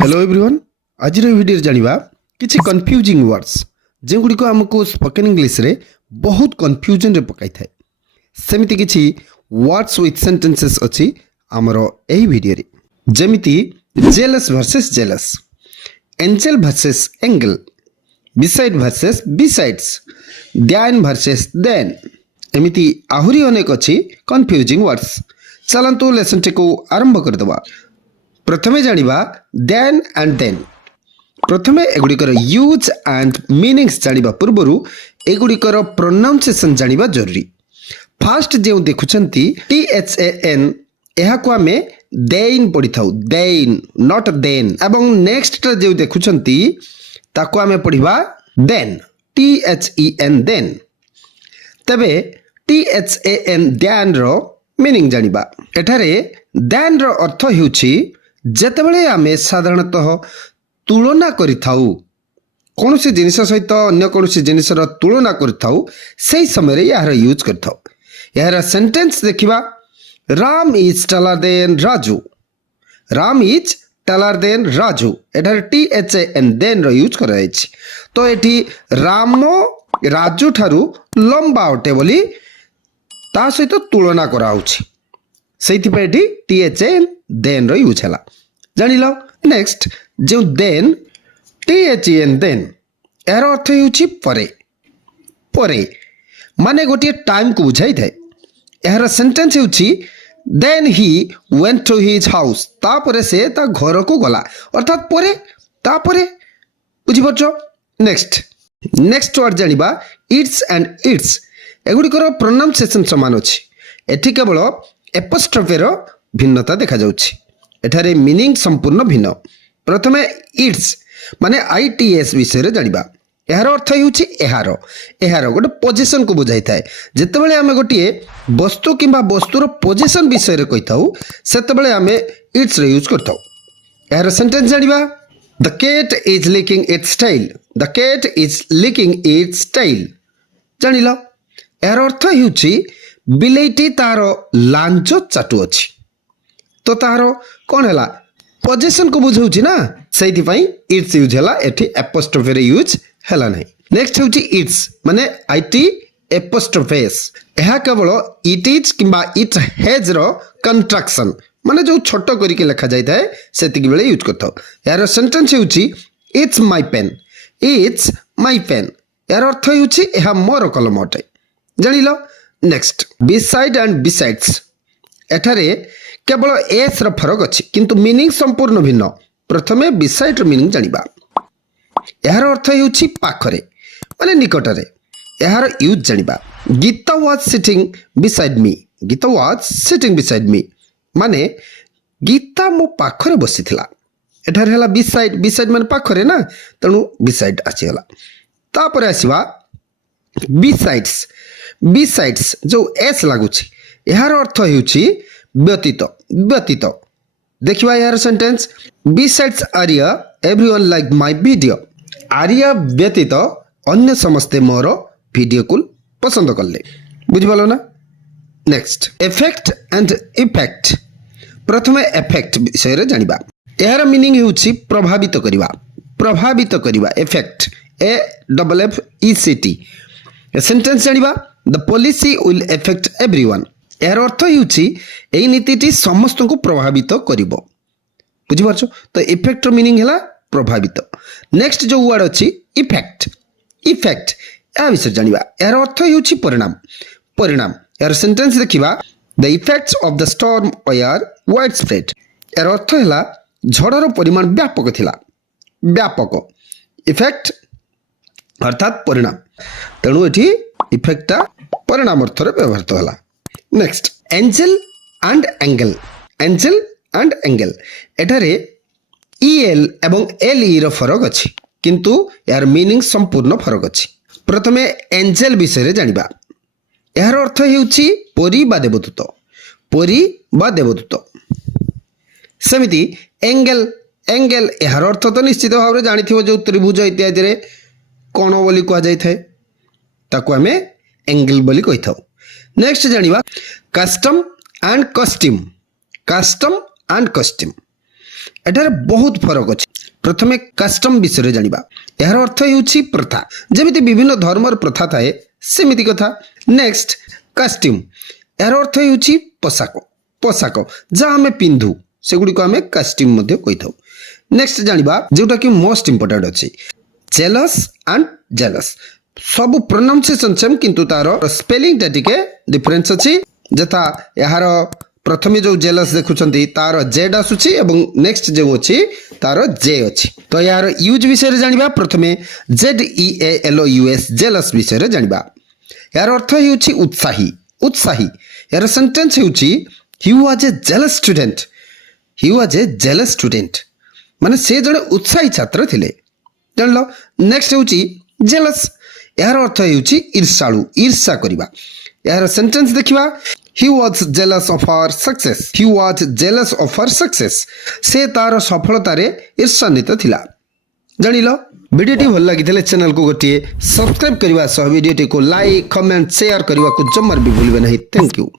Hello everyone आज video जानिबा किछि confusing words जे गुडी को हमको स्पोकन इंग्लिश रे बहुत कंफ्यूजन रे पकाई थाए सेमिति किछि वर्ड्स विथ सेंटेंसेस अछि हमरो एही वीडियो रे जेमिति zealous versus jealous angel versus angle beside versus besides than versus then एमिति आहुरी अनेक अछि कंफ्यूजिंग वर्ड्स चलंतु लेसन टे को आरंभ कर दबा प्रथमे जानिबा देन एंड देन प्रथमे एगुडिकर यूज एंड मीनिंग्स जानिबा पूर्वरु एगुडिकर प्रोनाउंसिएशन जानिबा जरूरी फास्ट जे देखुछंती THAN एहा को हमें देन पढि थाउ देन नॉट देन एवं नेक्स्ट जे देखुछंती ताको हमें पढिबा देन THEN देन तबे THAN देन रो मीनिंग जानिबा एठारे देन रो अर्थ हेउछि जेतेबेले आमे साधारणतः तुलना करिथाउ कोनोसी जिनिस सहित अन्य कोनोसी जिनिसर तुलना करिथाउ सेही समय रे यार यूज करिथाउ यार सेंटेंस देखिबा Ram is taller than Raju Ram is taller than Raju एठारे THAN देन रो यूज करा जायछि तो एठी राम राजू ठारू लंबा अटे बोली ता सहित तुलना करा होछि सेहिति पे एठी THAN देन रो यूज हला जानिलो नेक्स्ट जो देन THAN देन एरो अर्थ हेउछि परे परे माने गोटे टाइम को बुझाई थाए एहर सेंटेंस हेउछि then he went to his house तापरे से ता घर को गला अर्थात परे तापरे बुझि परछो नेक्स्ट वर्ड जानिबा इट्स एंड इट्स एगुडिकर प्रोनाउंसिएशन समान अछि एठी केवल एपोस्ट्रोफी रो भिन्नता देखा जाउछि एठारे मीनिंग संपूर्ण भिन्न प्रथमे इट्स माने ITS विषय रे जानिबा एहार अर्थ हेउछि एहार गोटे पोजीशन को बुझाई थाए जेतेबेले हमें गोटे वस्तु किंबा वस्तुर पोजीशन विषय रे कहिथाउ सेतेबेले हमें इट्स रे यूज करथाउ एहार सेंटेंस जानिबा the cat is licking its tail the cat is licking its tail जानिलो एहार अर्थ हेउछि बिलेईटी तार लांचो चाटू अछि तो तार कोन हला पोजीशन को बुझाउछि ना सेहि पई इट्स यूज हला एठी एपोस्ट्रोफी रे यूज हला नै नेक्स्ट हेउछि इट्स माने IT एपोस्ट्रोफेस एहा केवल इट इज किंबा इट हैज रो कंट्रैक्शन माने जो छोटो करी के लिखा जाय थाए सेति बेले यूज करथौ यार सेंटेंस हेउछि इट्स माय पेन यार अर्थ हेउछि एहा मोर कलम अटे जानिलो नेक्स्ट बिसाइड एंड बिसाइड्स एठारे केवल एस रो फरक अछि किंतु मीनिंग संपूर्ण भिन्न प्रथमे बिसाइड रो मीनिंग जानिबा एहार अर्थ हेउछि पाखरे माने निकटरे एहार यूज जानिबा Gita was sitting beside me माने गीता मो पाखरे बसिथिला एठारे हला बिसाइड माने पाखरे ना तणु बिसाइड आसीगला तापर आसीबा बिसाइड्स जो एस लागुछि एहार अर्थ हेउछि व्यतीत देखिबा यार sentence besides Arya everyone like my video Arya व्यतीत अन्य समस्ते मोर वीडियो को पसंद करले बुझि पालो ना नेक्स्ट इफेक्ट एंड इफेक्ट प्रथमे इफेक्ट विषय रे जानिबा एहार मीनिंग हेउछि प्रभावित करिबा इफेक्ट AFFECT सेंटेंस जानिबा the policy will affect everyone यार अर्थ हेउछि एई नीतिटी समस्त को प्रभावित करिवो बुझि परछो तो इफेक्ट रो मीनिंग हला प्रभावित नेक्स्ट जो वर्ड अछि इफेक्ट या विषय जानिबा यार अर्थ हेउछि परिणाम यार सेंटेंस देखिबा the effects of the storm are widespread यार अर्थ हला झड़र परिमाण व्यापक इफेक्ट अर्थात परिणाम तेणु एठी इफेक्टटा परिणाम अर्थ रे व्यवहार होला नेक्स्ट एंजल एंड एंगल एठारे EL एवं LE रो फरक अछि किंतु यार मीनिंग संपूर्ण फरक अछि प्रथमे एंजल विषय रे जानिबा यार अर्थ हेउछि परी बा देवदूत सेमिति एंगल यार अर्थ तो निश्चित भाव रे जानिथिबो जो त्रिभुज इत्यादि रे कोण बोली कहा जाय थाए ताको हमें एंगल बोली कहिथाउ नेक्स्ट जानिबा कस्टम एंड कस्ट्यूम एटार बहुत फरक अछि प्रथमे कस्टम विषय जानिबा यार अर्थ हेउछि प्रथा जेमिति विभिन्न धर्मर प्रथा थाए सेमिति कथा नेक्स्ट कस्ट्यूम यार अर्थ हेउछि पोशाक पोशाक जहाँ आम पिंधु सेगुड़ी को आम कस्ट्यूम मध्य कहीथाउ नेक्स्ट जानिबा जोटा कि मोस्ट इंपोर्टेंट अछि जेलस एंड जेलस सब प्रोनाउंसिएशन सेम किंतु तार स्पेलिंग टा टिके डिफरेंस अछि जथा यार प्रथमे जो जेलस देखुछंती तार जेड आसुछि एवं नेक्स्ट जो अछि तार जे अछि तो यार यूज विषय रे जानिबा प्रथमे ZEALOUS जेलस विषय रे जानिबा यार अर्थ हेउछि उत्साही उत्साही यार सेंटेंस हेउछि he was a zealous student he was a zealous student माने से जड़े उत्साही छात्र थिले जानलो नेक्स्ट हेउछि जेलस यार अर्थ हेउछि ईर्ष्याळु ईर्ष्या करिबा यार सेंटेंस देखिबा he was jealous of her success he was jealous of her success से तार सफलता रे ईर्ष्यान्वित थिला जानिलो भिडियोटी भल लागिथिले चैनल को गोटे सब्सक्राइब करबा सह भिडियोटी को लाइक कमेंट शेयर करबा को जमर भी भूलिबे नहीं थैंक यू।